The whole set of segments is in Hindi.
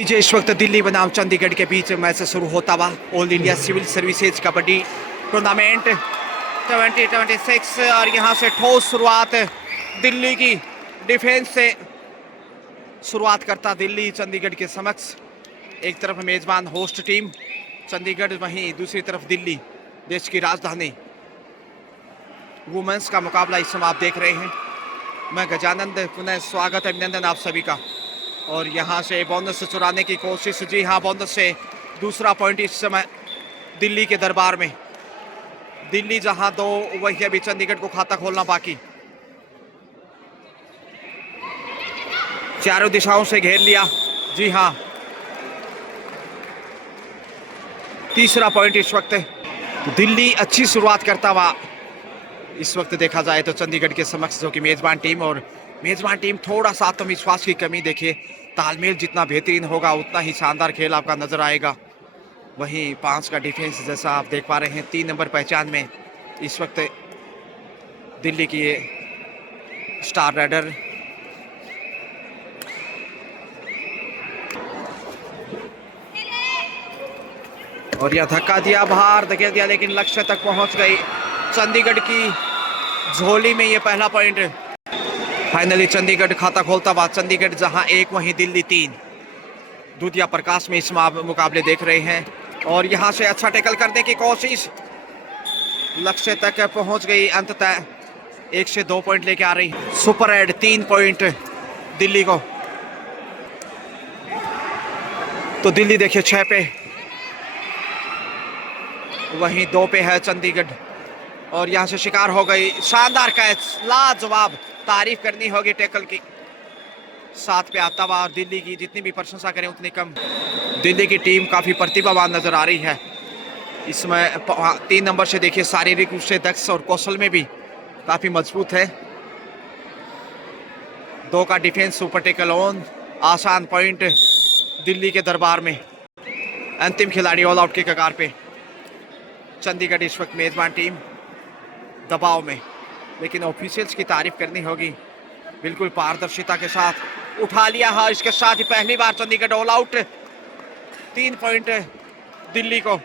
जो इस वक्त दिल्ली बनाम चंडीगढ़ के बीच मैच शुरू होता हुआ all India civil services kabaddi tournament 2026 और यहां से ठोस शुरुआत दिल्ली की डिफेंस से शुरुआत करता दिल्ली चंडीगढ़ के समक्ष। एक तरफ मेजबान होस्ट टीम चंडीगढ़, वहीं दूसरी तरफ दिल्ली देश की राजधानी। वुमेन्स का मुकाबला इस समय आप देख रहे हैं। मैं गजानंद, पुनः स्वागत अभिनंदन आप सभी का। और यहाँ से बोनस चुराने की कोशिश, जी हाँ, बोनस से दूसरा पॉइंट इस समय दिल्ली के दरबार में। दिल्ली जहां दो, वही अभी चंडीगढ़ को खाता खोलना बाकी। चारों दिशाओं से घेर लिया, जी हाँ। तीसरा पॉइंट इस वक्त दिल्ली अच्छी शुरुआत करता हुआ इस वक्त देखा जाए तो चंडीगढ़ के समक्ष, जो कि मेजबान टीम। और मेजबान टीम थोड़ा सा आत्मविश्वास की कमी, देखिए तालमेल जितना बेहतरीन होगा उतना ही शानदार खेल आपका नजर आएगा। वहीं 5 का डिफेंस जैसा आप देख पा रहे हैं, 3 नंबर पहचान में इस वक्त दिल्ली की ये स्टार राइडर। और यह धक्का दिया, बाहर धकेल दिया, लेकिन लक्ष्य तक पहुंच गई चंडीगढ़ की झोली में ये पहला पॉइंट। फाइनली चंडीगढ़ खाता खोलता हुआ, चंडीगढ़ जहां 1 वहीं दिल्ली 3। दूधिया प्रकाश में इस मुकाबले देख रहे हैं। और यहां से अच्छा टैकल करने की कोशिश, लक्ष्य तक पहुंच गई। अंततः 1 से 2 पॉइंट लेके आ रही सुपर एड। 3 पॉइंट दिल्ली को। तो दिल्ली देखिए 6 पे, वहीं 2 पे है चंडीगढ़। और यहां से शिकार हो गई, शानदार कैच, लाजवाब, तारीफ करनी होगी टैकल की। 7 पे आता हुआ। और दिल्ली की जितनी भी प्रशंसा करें उतनी कम। दिल्ली की टीम काफी प्रतिभावान नजर आ रही है इसमें। 3 नंबर से देखिए शारीरिक रूप से दक्ष और कौशल में भी काफी मजबूत है। 2 का डिफेंस, सुपर टैकल ऑन, आसान पॉइंट दिल्ली के दरबार में। अंतिम खिलाड़ी ऑल आउट के कगार पे। चंडीगढ़ इस वक्त मेजबान टीम दबाव में, लेकिन ऑफिशियल्स की तारीफ करनी होगी, बिल्कुल पारदर्शिता के साथ उठा लिया है। इसके साथ ही पहली बार Chandigarh all out. 3 point Delhi को।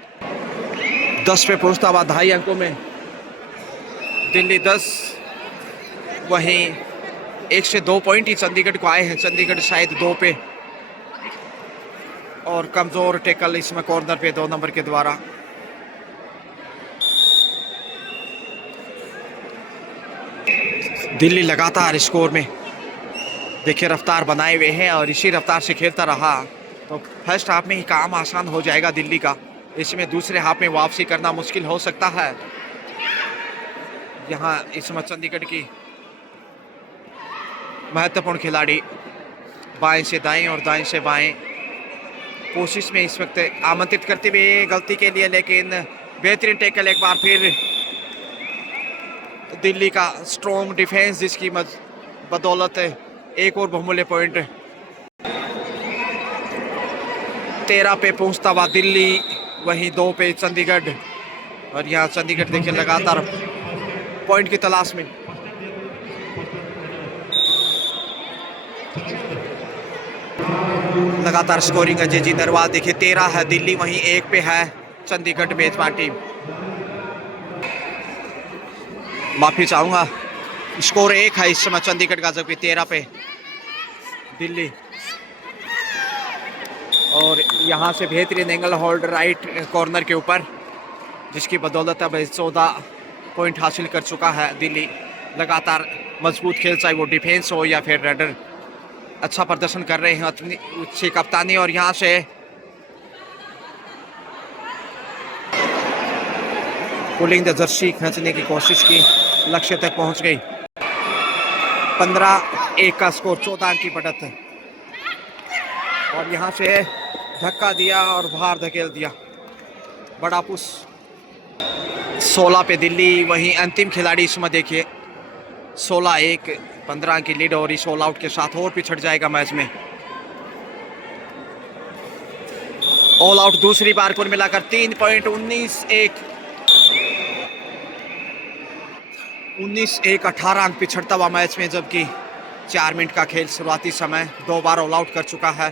10 पे पहुंचता हुआ 2.5 अंकों में दिल्ली 10। वहीं 1 से 2 पॉइंट ही चंडीगढ़ को आए हैं। चंडीगढ़ शायद 2 पे। और कमजोर टैकल इसमें कॉर्नर पे 2 नंबर के द्वारा। दिल्ली लगातार स्कोर में देखिए रफ्तार बनाए हुए हैं और इसी रफ्तार से खेलता रहा तो फर्स्ट हाफ में ही काम आसान हो जाएगा दिल्ली का। इसमें दूसरे हाफ में वापसी करना मुश्किल हो सकता है। यहाँ इस समय चंडीगढ़ की महत्वपूर्ण खिलाड़ी बाएं से दाएं और दाएं से बाएं कोशिश में इस वक्त आमंत्रित करते हुए गलती के लिए, लेकिन बेहतरीन टैकल एक बार फिर दिल्ली का स्ट्रॉन्ग डिफेंस, जिसकी बदौलत एक और बहुमूल्य पॉइंट। 13 पे पहुंचता हुआ दिल्ली, वहीं 2 पे चंडीगढ़। और यहाँ चंडीगढ़ देखिए लगातार पॉइंट की तलाश में। लगातार स्कोरिंग अजय जी नरवाल देखिए 13 है दिल्ली, वहीं 1 पे है चंडीगढ़ मेजबान टीम। माफी चाहूंगा, स्कोर 1 है इस समय चंडीगढ़ का, जबकि 13 पे दिल्ली। और यहाँ से बेहतरीन एंगल होल्ड राइट कॉर्नर के ऊपर, जिसकी बदौलत अब 14 पॉइंट हासिल कर चुका है दिल्ली। लगातार मजबूत खेल, चाहे वो डिफेंस हो या फिर रेडर, अच्छा प्रदर्शन कर रहे हैं अपनी अच्छी कप्तानी। और यहाँ से पुलिंग द जर्सी खींचने की कोशिश की, लक्ष्य तक पहुंच गई। 15-1 का स्कोर, 14 अंक की बढ़त है। और यहाँ से धक्का दिया और बाहर धकेल दिया, बड़ा पुश। 16 पे दिल्ली, वहीं अंतिम खिलाड़ी इसमें देखिए 16-1, 15 की लीड। और इस ऑल आउट के साथ और पिछड़ जाएगा मैच में। ऑल आउट दूसरी बार कुल मिलाकर 3 पॉइंट। 19-1 18 अंक पिछड़ता हुआ मैच में, जबकि 4 मिनट का खेल शुरुआती समय 2 बार ऑल आउट कर चुका है।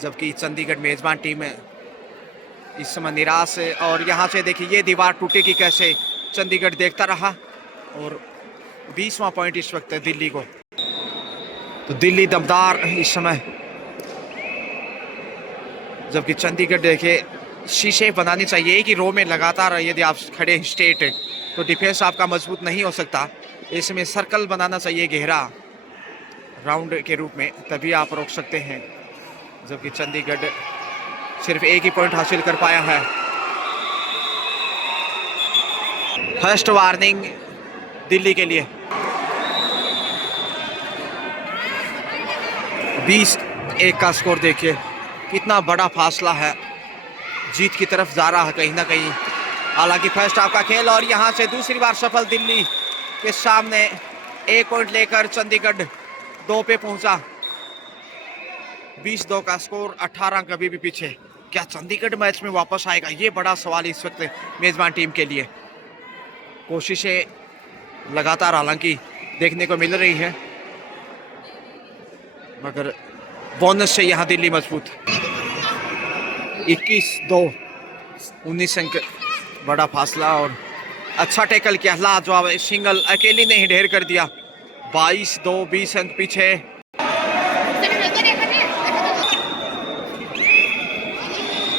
जबकि चंडीगढ़ मेजबान टीम इस समय निराश है। और यहाँ से देखिए ये दीवार टूटेगी कैसे, चंडीगढ़ देखता रहा और 20वां पॉइंट इस वक्त है दिल्ली को। तो दिल्ली दमदार इस समय, जबकि चंडीगढ़ देखे शीशे बनानी चाहिए कि रो में लगातार यदि आप खड़े स्टेट तो डिफेंस आपका मजबूत नहीं हो सकता। इसमें सर्कल बनाना चाहिए गहरा राउंड के रूप में, तभी आप रोक सकते हैं। जबकि चंडीगढ़ सिर्फ एक ही पॉइंट हासिल कर पाया है। फर्स्ट वार्निंग दिल्ली के लिए। 20-1 का स्कोर देखिए, कितना बड़ा फासला है, जीत की तरफ जा रहा है कहीं ना कहीं। हालांकि फर्स्ट हाफ का खेल और यहां से दूसरी बार सफल दिल्ली के सामने 1 पॉइंट लेकर चंडीगढ़ 2 पे पहुंचा। 20-2 का स्कोर, 18 अंक अभी भी पीछे। क्या चंडीगढ़ मैच में वापस आएगा, ये बड़ा सवाल इस वक्त मेजबान टीम के लिए। कोशिशें लगातार हालांकि देखने को मिल रही है, मगर बोनस से यहां दिल्ली मजबूत। 21-2, 19 अंक, बड़ा फासला। और अच्छा टैकल किया, लाजवाब सिंगल अकेली ने ही ढेर कर दिया। 22-2, 20 अंक पीछे।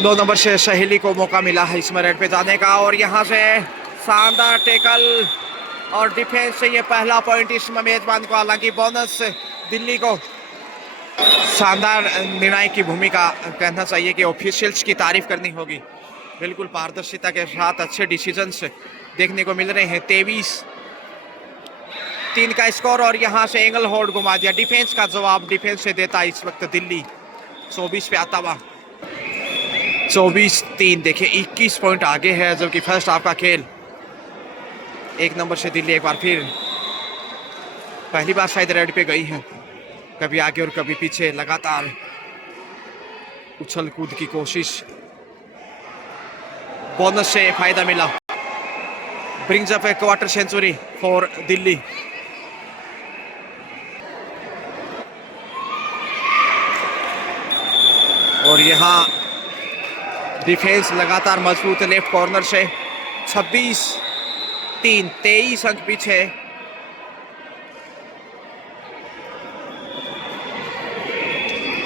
दो नंबर से सहेली को मौका मिला है इसमें रेड पे जाने का, और यहाँ से शानदार टैकल और डिफेंस से ये पहला पॉइंट इसमें मेजबान को। हालांकि बोनस दिल्ली को। शानदार निर्णायक की भूमिका, कहना चाहिए कि ऑफिशियल्स की तारीफ करनी होगी। बिल्कुल पारदर्शिता के साथ अच्छे डिसीजंस देखने को मिल रहे हैं। 23-3 का स्कोर और यहाँ से एंगल होल्ड घुमा दिया। डिफेंस का जवाब डिफेंस से देता इस वक्त दिल्ली। 24 पे आता हुआ 24-3, देखिए 21 पॉइंट आगे है। जबकि फर्स्ट हाफ का खेल 1 नंबर से दिल्ली एक बार फिर पहली बार शायद रेड पे गई है, कभी आगे और कभी पीछे, लगातार उछल कूद की कोशिश। बोनस से फायदा मिला, brings up a quarter century for Delhi. और यहाँ डिफेंस लगातार मजबूत है लेफ्ट कॉर्नर से। 26-3, 23 अंक पीछे।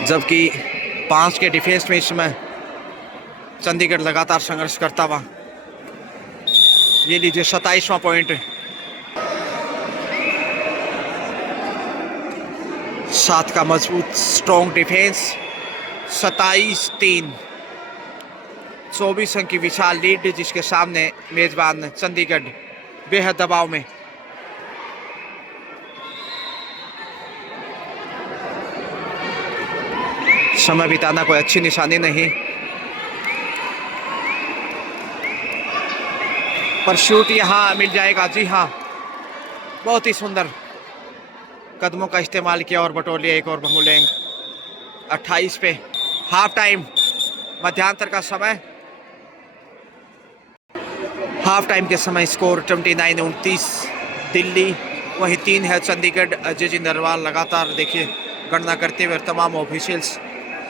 जबकि 5 के डिफेंस में इसमें चंडीगढ़ लगातार संघर्ष करता हुआ। ये लीजिए 27वां पॉइंट। 7 का मजबूत स्ट्रॉन्ग डिफेंस। 27-3, 24 अंक की विशाल लीड, जिसके सामने मेजबान चंडीगढ़ बेहद दबाव में। समय बिताना कोई अच्छी निशानी नहीं, पर शूट यहाँ मिल जाएगा। जी हाँ, बहुत ही सुंदर कदमों का इस्तेमाल किया और बटोर लिया एक और बहुमूल्य अंक। 28 पे हाफ टाइम, मध्यांतर का समय। हाफ टाइम के समय स्कोर 29-29 दिल्ली, वहीं 3 है चंडीगढ़। अजय जिंदरवाल लगातार देखिए गणना करते हुए, तमाम ऑफिशियल्स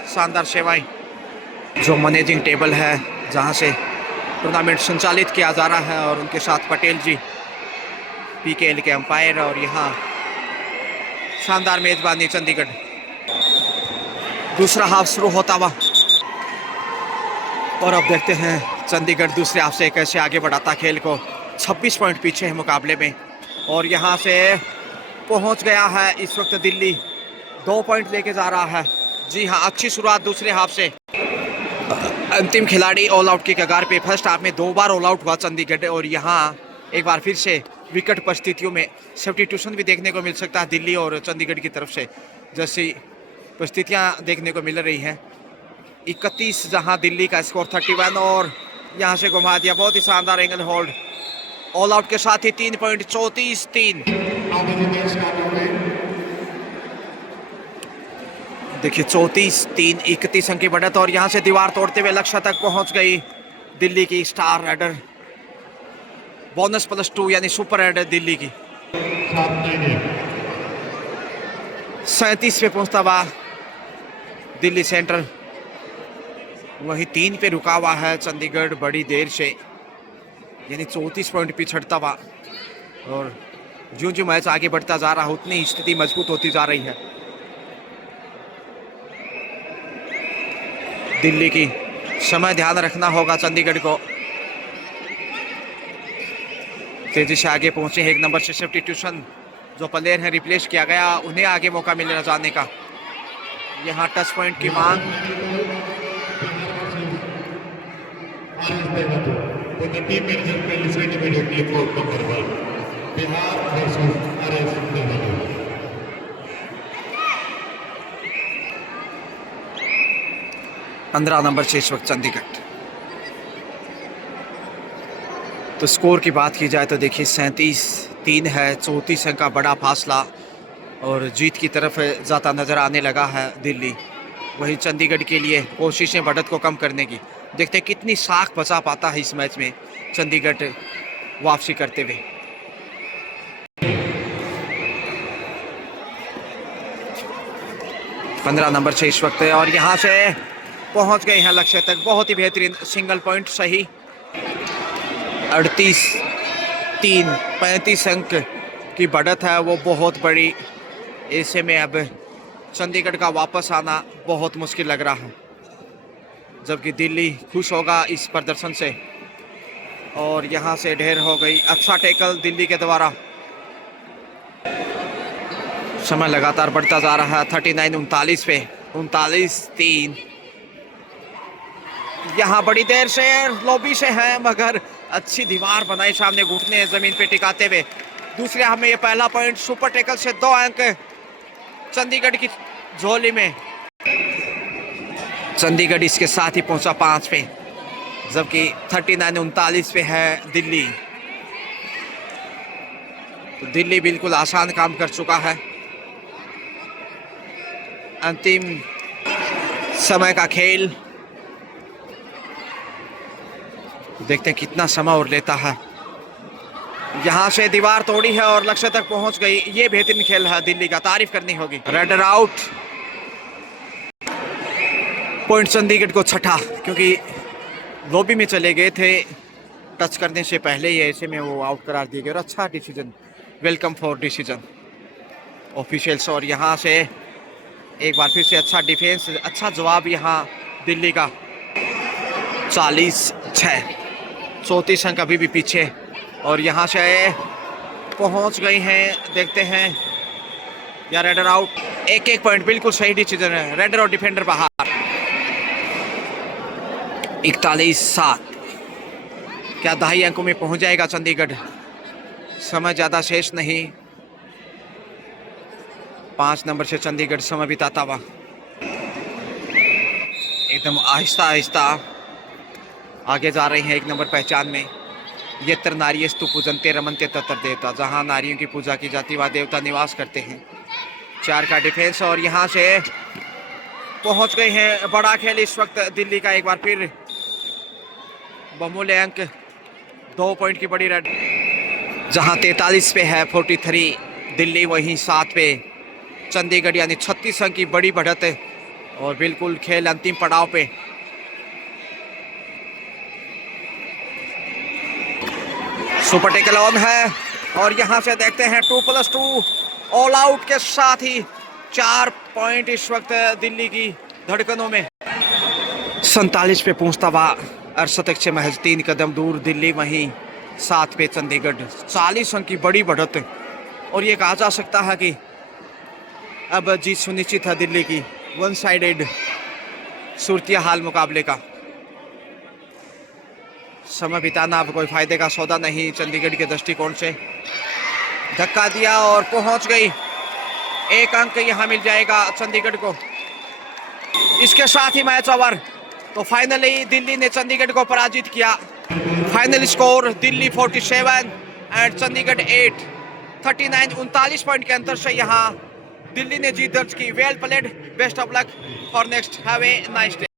शानदार सेवाएं। जो मैनेजिंग टेबल है जहां से टूर्नामेंट संचालित किया जा रहा है, और उनके साथ पटेल जी पीकेएल के अंपायर। और यहाँ शानदार मेजबानी चंडीगढ़। दूसरा हाफ शुरू होता हुआ, और अब देखते हैं चंडीगढ़ दूसरे हाफ से कैसे आगे बढ़ाता खेल को। 26 पॉइंट पीछे है मुकाबले में, और यहाँ से पहुँच गया है इस वक्त दिल्ली। 2 पॉइंट लेके जा रहा है। जी हाँ, अच्छी शुरुआत दूसरे हाफ से। अंतिम खिलाड़ी ऑल आउट की कगार पे। फर्स्ट हाफ में 2 बार ऑल आउट हुआ चंडीगढ़, और यहाँ एक बार फिर से विकट परिस्थितियों में सब्स्टिट्यूशन भी देखने को मिल सकता है दिल्ली और चंडीगढ़ की तरफ से, जैसी परिस्थितियाँ देखने को मिल रही हैं। 31 जहाँ दिल्ली का स्कोर 31, और यहाँ से घुमा दिया। बहुत ही शानदार एंगल होल्ड, ऑल आउट के साथ ही 3 पॉइंट। 34-3, देखिए 34-3, 31 अंक की बढ़त। और यहाँ से दीवार तोड़ते हुए लक्ष्य तक पहुँच गई दिल्ली की स्टार राइडर। बोनस +2 यानी सुपर राइडर दिल्ली की। 37 पे पहुँचता हुआ दिल्ली सेंट्रल। वही 3 पे रुका हुआ है चंडीगढ़ बड़ी देर से, यानी 34 पॉइंट पिछड़ता हुआ। और जो जो मैच आगे बढ़ता जा रहा है उतनी स्थिति मजबूत होती जा रही है दिल्ली की। समय ध्यान रखना होगा चंडीगढ़ को। तेजी से आगे पहुंचे 1 नंबर से सब्स्टिट्यूशन जो प्लेयर है रिप्लेस किया गया, उन्हें आगे मौका मिलना जाने का। यहाँ टच पॉइंट की मांग। पंद्रह नंबर से इस वक्त चंडीगढ़। तो स्कोर की बात की जाए तो देखिए 37-3 है, 34 अंक का बड़ा फासला और जीत की तरफ ज़्यादा नज़र आने लगा है दिल्ली। वहीं चंडीगढ़ के लिए कोशिशें बढ़त को कम करने की, देखते हैं कितनी साख बचा पाता है इस मैच में चंडीगढ़ वापसी करते हुए। पंद्रह नंबर से इस वक्त और यहाँ से पहुँच गए हैं लक्ष्य तक। बहुत ही बेहतरीन सिंगल पॉइंट सही। 38-3 35 अंक की बढ़त है वो बहुत बड़ी। ऐसे में अब चंडीगढ़ का वापस आना बहुत मुश्किल लग रहा है, जबकि दिल्ली खुश होगा इस प्रदर्शन से। और यहाँ से ढेर हो गई। अच्छा टैकल दिल्ली के द्वारा। समय लगातार बढ़ता जा रहा है 39-39 पे 39-3। यहाँ बड़ी देर से लॉबी से है मगर अच्छी दीवार बनाई सामने, घुटने जमीन पे टिकाते हुए। दूसरे हमें ये पहला पॉइंट सुपर टैकल से 2 अंक चंडीगढ़ की झोली में। चंडीगढ़ इसके साथ ही पहुंचा 5 पे, जबकि 39-39 पे है दिल्ली। तो दिल्ली बिल्कुल आसान काम कर चुका है। अंतिम समय का खेल, देखते हैं कितना समय और लेता है। यहाँ से दीवार तोड़ी है और लक्ष्य तक पहुंच गई। ये बेहतरीन खेल है दिल्ली का, तारीफ करनी होगी। Raider out. पॉइंट चंडीगढ़ को छठा, क्योंकि लॉबी में चले गए थे टच करने से पहले ही, ऐसे में वो आउट करार दिए गए। और अच्छा decision, welcome for decision officials. और यहाँ से एक बार फिर से अच्छा डिफेंस, अच्छा जवाब यहाँ दिल्ली का। 40-6 34 अंक अभी भी पीछे। और यहाँ से पहुँच गई हैं, देखते हैं। या रेडर आउट। एक पॉइंट, बिल्कुल सही डिसीजन है। रेडर और डिफेंडर बाहर। 41-7। क्या 2.5 अंकों में पहुँच जाएगा चंडीगढ़? समय ज़्यादा शेष नहीं। 5 नंबर से चंडीगढ़ समय बिताता हुआ एकदम आहिस्ता आहिस्ता आगे जा रही हैं 1 नंबर पहचान में। यत्र नार्यस्तु पूजन्ते रमन्ते तत्र देवता, जहाँ नारियों की पूजा की जाती वहाँ देवता निवास करते हैं। 4 का डिफेंस और यहाँ से पहुँच गए हैं। बड़ा खेल इस वक्त दिल्ली का। एक बार फिर बहुमूल्य अंक 2 पॉइंट की बड़ी रेड, जहाँ 43 पे है 43 दिल्ली, वहीं 7 पे चंडीगढ़, यानी 36 अंक की बड़ी बढ़त है। और बिल्कुल खेल अंतिम पड़ाव पे। सुपर टैकल ऑन है और यहाँ से देखते हैं 2+2 ऑल आउट के साथ ही 4 पॉइंट इस वक्त दिल्ली की धड़कनों में। 47 पे पहुँचता हुआ 68 से महज 3 कदम दूर दिल्ली, वहीं 7 पे चंडीगढ़। 40 अंक की बड़ी बढ़त। और ये कहा जा सकता है कि अब जीत सुनिश्चित है दिल्ली की। 1 साइडेड सूरतिया हाल मुकाबले का। समय बिताना अब कोई फायदे का सौदा नहीं चंडीगढ़ के दृष्टिकोण से। धक्का दिया और पहुंच गई। 1 अंक यहाँ मिल जाएगा चंडीगढ़ को। इसके साथ ही मैच ओवर। तो फाइनली दिल्ली ने चंडीगढ़ को पराजित किया। Final score Delhi 47 and Chandigarh 8। 39 point के अंतर से यहाँ दिल्ली ने जीत दर्ज की। Well played, best of luck for next, have a nice day.